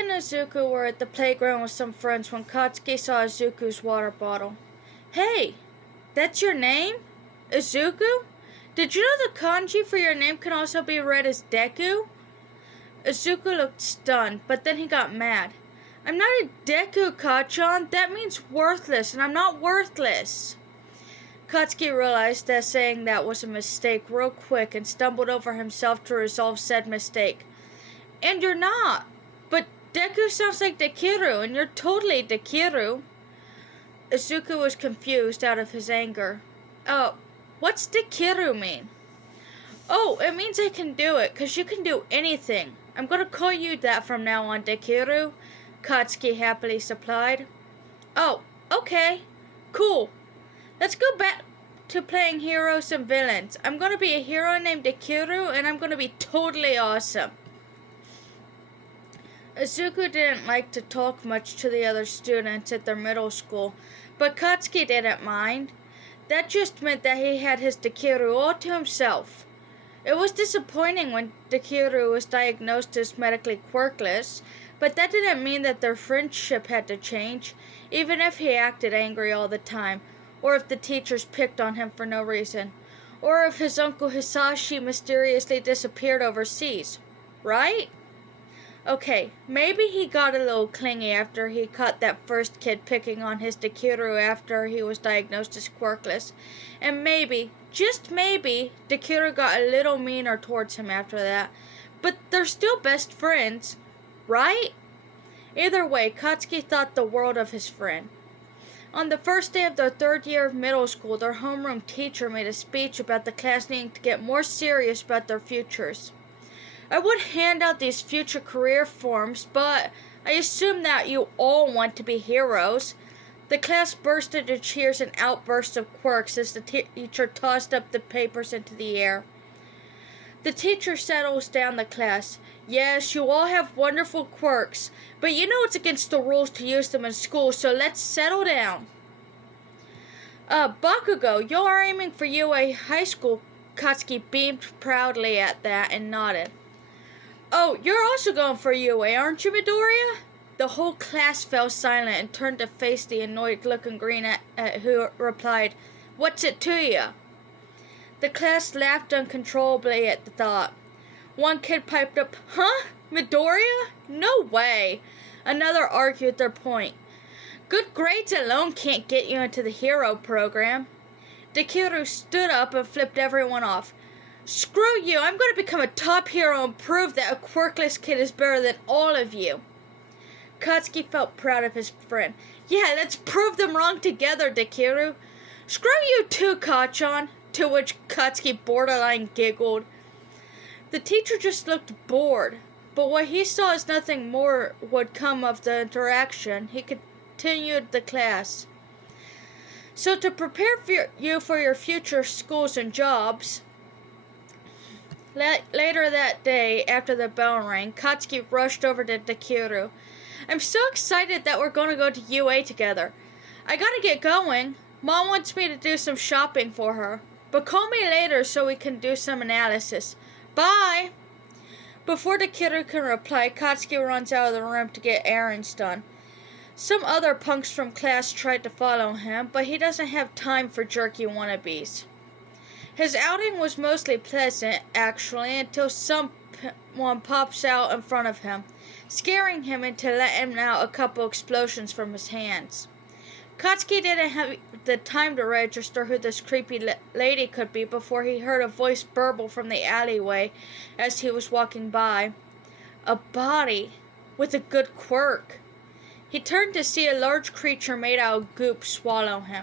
and Izuku were at the playground with some friends when Katsuki saw Izuku's water bottle. "Hey, that's your name? Izuku? Did you know the kanji for your name can also be read as Deku?" Izuku looked stunned, but then he got mad. "I'm not a Deku, Kachan. That means worthless, and I'm not worthless." Katsuki realized that saying that was a mistake real quick and stumbled over himself to resolve said mistake. "And you're not. But Deku sounds like Dekiru, and you're totally Dekiru." Izuku was confused out of his anger. What's Dekiru mean?" "Oh, it means I can do it, 'cause you can do anything. I'm gonna call you that from now on, Dekiru," Katsuki happily supplied. "Oh, okay. Cool. Let's go back to playing heroes and villains. I'm gonna be a hero named Dekiru, and I'm gonna be totally awesome." Izuku didn't like to talk much to the other students at their middle school, but Katsuki didn't mind. That just meant that he had his Dekiru all to himself. It was disappointing when Dekiru was diagnosed as medically quirkless, but that didn't mean that their friendship had to change, even if he acted angry all the time, or if the teachers picked on him for no reason, or if his uncle Hisashi mysteriously disappeared overseas. Right? Okay, maybe he got a little clingy after he caught that first kid picking on his Dekiru after he was diagnosed as quirkless, and maybe, just maybe, Dekiru got a little meaner towards him after that, but they're still best friends, right? Either way, Katsuki thought the world of his friend. On the first day of their third year of middle school, their homeroom teacher made a speech about the class needing to get more serious about their futures. "I would hand out these future career forms, but I assume that you all want to be heroes." The class burst into cheers and outbursts of quirks as the teacher tossed up the papers into the air. The teacher settles down the class. "Yes, you all have wonderful quirks, but you know it's against the rules to use them in school, so let's settle down." Bakugo, you are aiming for UA High School." Katsuki beamed proudly at that and nodded. "Oh, you're also going for UA, aren't you, Midoriya?" The whole class fell silent and turned to face the annoyed-looking Green who replied, "What's it to ya?" The class laughed uncontrollably at the thought. One kid piped up, "Huh? Midoriya? No way!" Another argued their point. "Good grades alone can't get you into the hero program." Dekiru stood up and flipped everyone off. "Screw you! I'm going to become a top hero and prove that a quirkless kid is better than all of you." Katsuki felt proud of his friend. "Yeah, let's prove them wrong together, Dekiru." "Screw you too, Kachan," to which Katsuki borderline giggled. The teacher just looked bored, but what he saw as nothing more would come of the interaction. He continued the class. "So to prepare you for your future schools and jobs..." Later that day, after the bell rang, Katsuki rushed over to Dekiru. "I'm so excited that we're going to go to UA together. I gotta get going. Mom wants me to do some shopping for her. But call me later so we can do some analysis. Bye!" Before Dekiru can reply, Katsuki runs out of the room to get errands done. Some other punks from class tried to follow him, but he doesn't have time for jerky wannabes. His outing was mostly pleasant, actually, until someone pops out in front of him, scaring him into letting out a couple explosions from his hands. Katsuki didn't have the time to register who this creepy lady could be before he heard a voice burble from the alleyway as he was walking by. A body with a good quirk. He turned to see a large creature made out of goop swallow him.